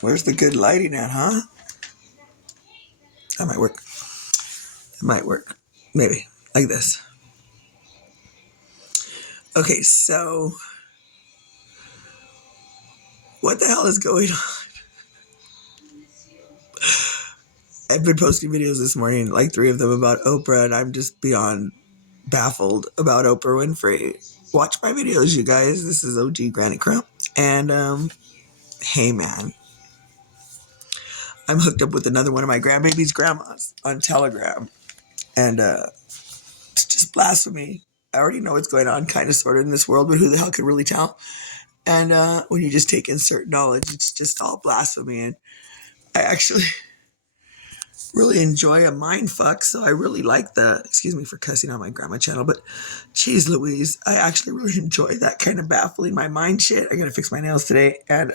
Where's the good lighting at, huh? That might work. It might work. Maybe. Like this. Okay, so what the hell is going on? I've been posting videos this morning, like 3 of them about Oprah, and I'm just beyond baffled about Oprah Winfrey. Watch my videos, you guys. This is OG Granny Crump. And hey man, I'm hooked up with another one of my grandbaby's grandmas on Telegram. And it's just blasphemy. I already know what's going on kind of sort of in this world, but who the hell could really tell? And when you just take in certain knowledge, it's just all blasphemy. And I actually really enjoy a mind fuck, so I really like the, excuse me for cussing on my grandma channel, but geez Louise, I actually really enjoy that kind of baffling my mind shit. I gotta fix my nails today. And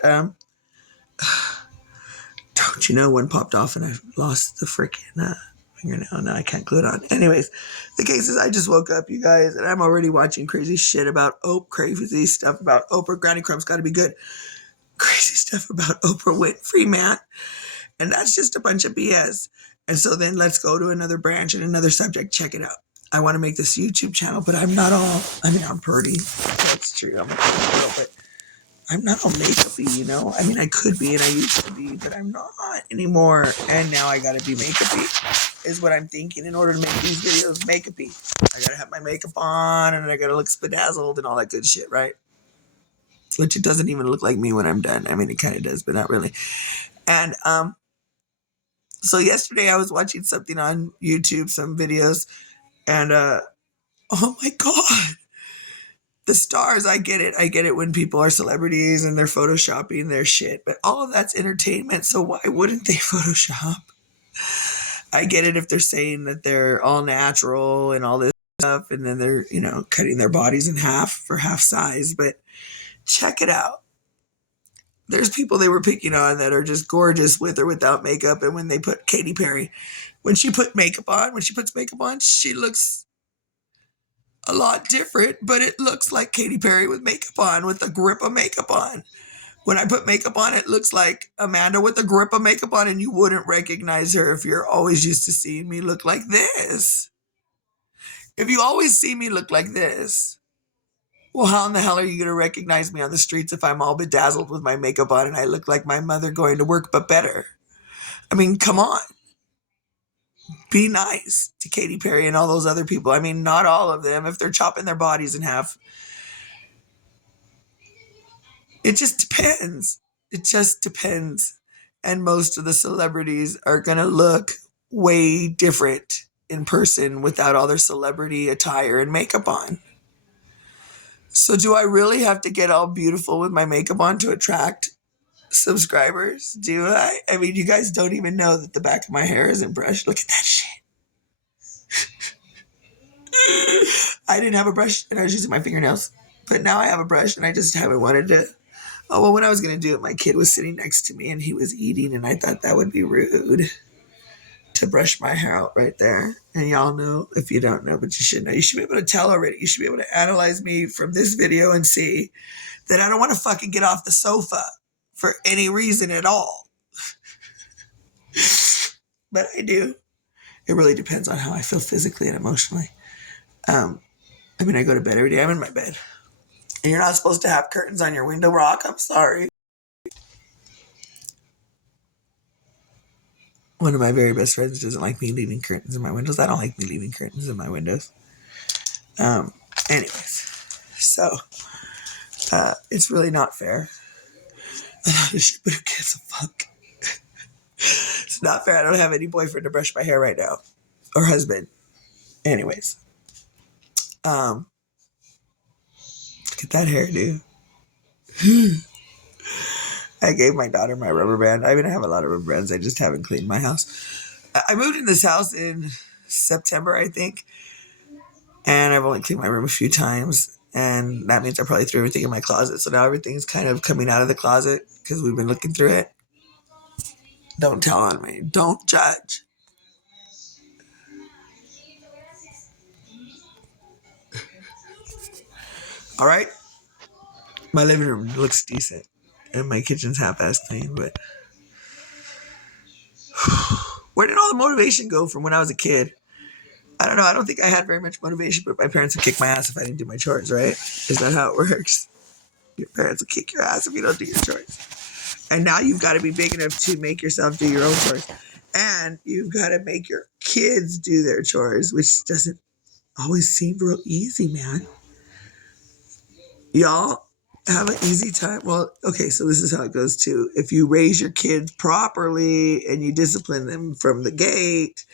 don't you know, one popped off and I lost the freaking fingernail. Now I can't glue it on. Anyways, the case is I just woke up, you guys, and I'm already watching crazy shit about crazy stuff about Oprah. Granny Crump's gotta be good. Crazy stuff about Oprah Winfrey, man. And that's just a bunch of BS. And so then let's go to another branch and another subject. Check it out. I want to make this YouTube channel, but I'm not all, I mean, I'm pretty. That's true. I'm a pretty girl, but I'm not all makeup-y, you know? I mean, I could be and I used to be, but I'm not anymore. And now I got to be makeup-y is what I'm thinking in order to make these videos makeup-y. I got to have my makeup on and I got to look spedazzled and all that good shit, right? Which it doesn't even look like me when I'm done. I mean, it kind of does, but not really. And, so yesterday I was watching something on YouTube, some videos, and oh my God, the stars, I get it. I get it when people are celebrities and they're photoshopping their shit, but all of that's entertainment, so why wouldn't they Photoshop? I get it if they're saying that they're all natural and all this stuff, and then they're, you know, cutting their bodies in half for half size, but check it out. There's people they were picking on that are just gorgeous with or without makeup. And when they put Katy Perry, when she puts makeup on, she looks a lot different, but it looks like Katy Perry with makeup on, with a grip of makeup on. When I put makeup on, it looks like Amanda with a grip of makeup on, and you wouldn't recognize her if you're always used to seeing me look like this. If you always see me look like this, well, how in the hell are you going to recognize me on the streets if I'm all bedazzled with my makeup on and I look like my mother going to work, but better? I mean, come on. Be nice to Katy Perry and all those other people. I mean, not all of them. If they're chopping their bodies in half, it just depends. It just depends. And most of the celebrities are going to look way different in person without all their celebrity attire and makeup on. So do I really have to get all beautiful with my makeup on to attract subscribers? Do I? I mean, you guys don't even know that the back of my hair isn't brushed. Look at that shit. I didn't have a brush and I was using my fingernails. But now I have a brush and I just haven't wanted to. Oh, well, when I was going to do it, my kid was sitting next to me and he was eating, and I thought that would be rude to brush my hair out right there. And y'all know, if you don't know, but you should know. You should be able to tell already. You should be able to analyze me from this video and see that I don't want to fucking get off the sofa for any reason at all. But I do. It really depends on how I feel physically and emotionally. I mean, I go to bed every day. I'm in my bed. And you're not supposed to have curtains on your window, Rock. I'm sorry. One of my very best friends doesn't like me leaving curtains in my windows. I don't like me leaving curtains in my windows. Anyways, so it's really not fair. But who gives a fuck? It's not fair. I don't have any boyfriend to brush my hair right now, or husband. Anyways, look at that hairdo. I gave my daughter my rubber band. I mean, I have a lot of rubber bands. I just haven't cleaned my house. I moved in this house in September, I think, and I've only cleaned my room a few times, and that means I probably threw everything in my closet. So now everything's kind of coming out of the closet because we've been looking through it. Don't tell on me. Don't judge. All right? My living room looks decent, and my kitchen's half-ass clean, but Where did all the motivation go from when I was a kid? I don't know. I don't think I had very much motivation, but my parents would kick my ass if I didn't do my chores, right? Is that how it works? Your parents will kick your ass if you don't do your chores. And now you've got to be big enough to make yourself do your own chores. And you've got to make your kids do their chores, which doesn't always seem real easy, man. Y'all have an easy time. Well, okay, so this is how it goes too. If you raise your kids properly and you discipline them from the gate,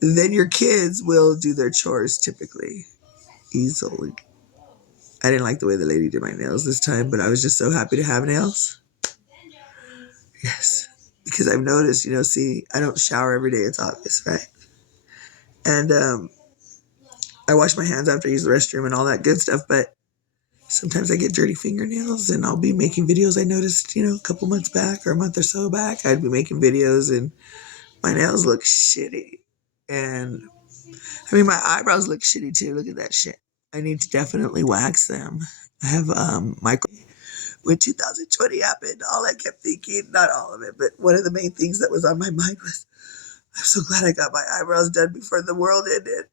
then your kids will do their chores typically easily. I didn't like the way the lady did my nails this time, but I was just so happy to have nails. Yes, because I've noticed, see, I don't shower every day. It's obvious, right? And I wash my hands after I use the restroom and all that good stuff, but sometimes I get dirty fingernails, and I'll be making videos. I noticed, a couple months back or a month or so back, I'd be making videos and my nails look shitty. And I mean, my eyebrows look shitty too. Look at that shit. I need to definitely wax them. I have micro. When 2020 happened, all I kept thinking, not all of it, but one of the main things that was on my mind was, I'm so glad I got my eyebrows done before the world ended.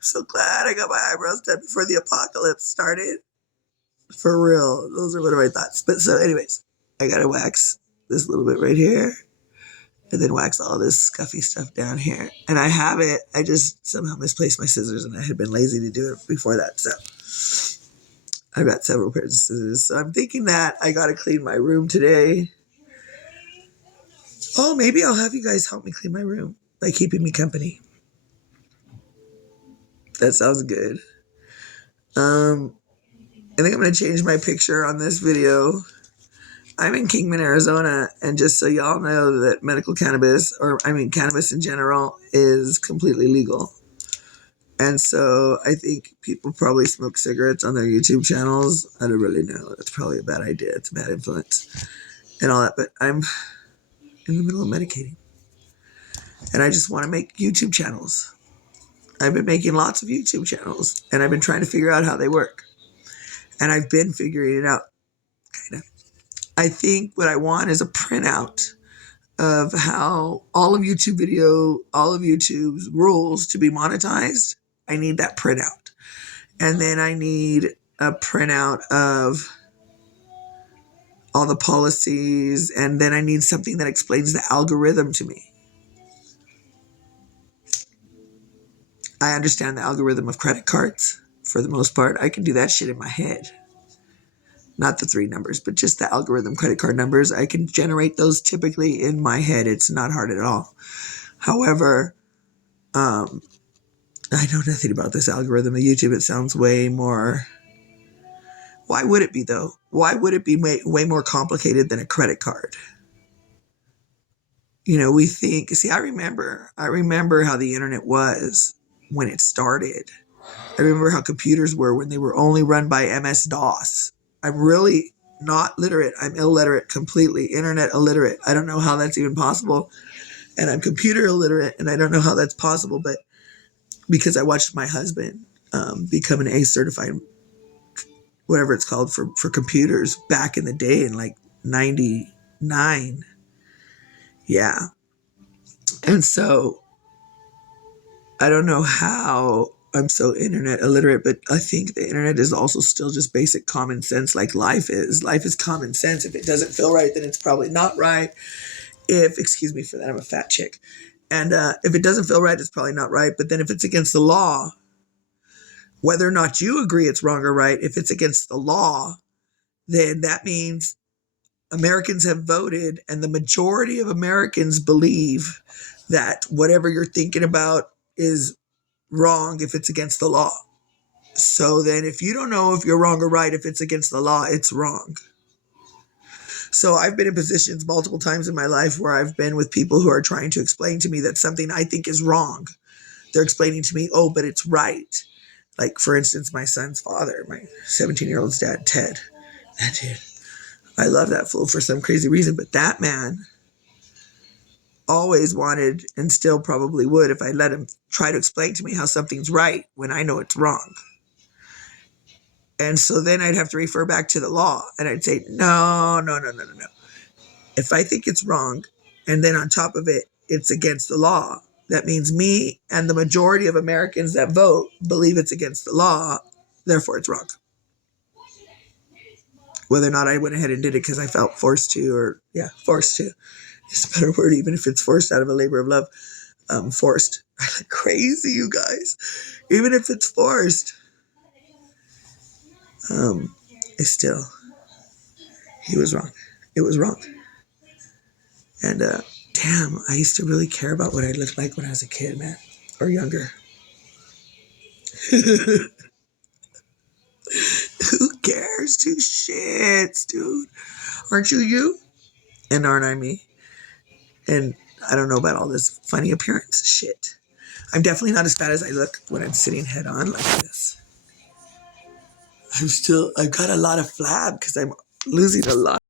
So glad I got my eyebrows done before the apocalypse started. For real. Those are one of my thoughts. But so anyways, I got to wax this little bit right here and then wax all this scuffy stuff down here. And I have it. I just somehow misplaced my scissors, and I had been lazy to do it before that. So I've got several pairs of scissors. So I'm thinking that I got to clean my room today. Oh, maybe I'll have you guys help me clean my room by keeping me company. That sounds good. I think I'm going to change my picture on this video. I'm in Kingman, Arizona, and just so y'all know that medical cannabis, cannabis in general, is completely legal. And so I think people probably smoke cigarettes on their YouTube channels. I don't really know. That's probably a bad idea. It's a bad influence and all that. But I'm in the middle of medicating. And I just want to make YouTube channels. I've been making lots of YouTube channels, and I've been trying to figure out how they work. And I've been figuring it out, kind of. I think what I want is a printout of how all of YouTube's rules to be monetized. I need that printout. And then I need a printout of all the policies. And then I need something that explains the algorithm to me. I understand the algorithm of credit cards for the most part. I can do that shit in my head. Not the 3 numbers, but just the algorithm credit card numbers. I can generate those typically in my head. It's not hard at all. However, I know nothing about this algorithm of YouTube. It sounds way more... Why would it be, though? Why would it be way more complicated than a credit card? We think... See, I remember how the internet was when it started. I remember how computers were when they were only run by MS-DOS. I'm really not literate. I'm illiterate completely, internet illiterate. I don't know how that's even possible. And I'm computer illiterate, and I don't know how that's possible. But because I watched my husband become an ACE certified, whatever it's called, for computers back in the day in like 99. Yeah. And so I don't know how I'm so internet illiterate, but I think the internet is also still just basic common sense, like life is. Life is common sense. If it doesn't feel right, then it's probably not right. Excuse me for that, I'm a fat chick. And if it doesn't feel right, it's probably not right. But then if it's against the law, whether or not you agree it's wrong or right, if it's against the law, then that means Americans have voted, and the majority of Americans believe that whatever you're thinking about is wrong if it's against the law. So then if you don't know if you're wrong or right, if it's against the law, it's wrong. So I've been in positions multiple times in my life where I've been with people who are trying to explain to me that something I think is wrong. They're explaining to me, oh, but it's right. Like, for instance, my son's father, my 17-year-old's dad, Ted. That dude. I love that fool for some crazy reason. But that man always wanted, and still probably would if I let him try to explain to me how something's right when I know it's wrong. And so then I'd have to refer back to the law, and I'd say, no. If I think it's wrong, and then on top of it, it's against the law, that means me and the majority of Americans that vote believe it's against the law, therefore it's wrong. Whether or not I went ahead and did it because I felt forced to, or forced to is a better word, even if it's forced out of a labor of love. Forced. Crazy, you guys. Even if it's forced, it's still, he was wrong. It was wrong. And damn, I used to really care about what I looked like when I was a kid, man, or younger. Who cares? Two shits, dude. Aren't you? And aren't I me? And I don't know about all this funny appearance shit. I'm definitely not as fat as I look when I'm sitting head on like this. I've got a lot of flab because I'm losing a lot.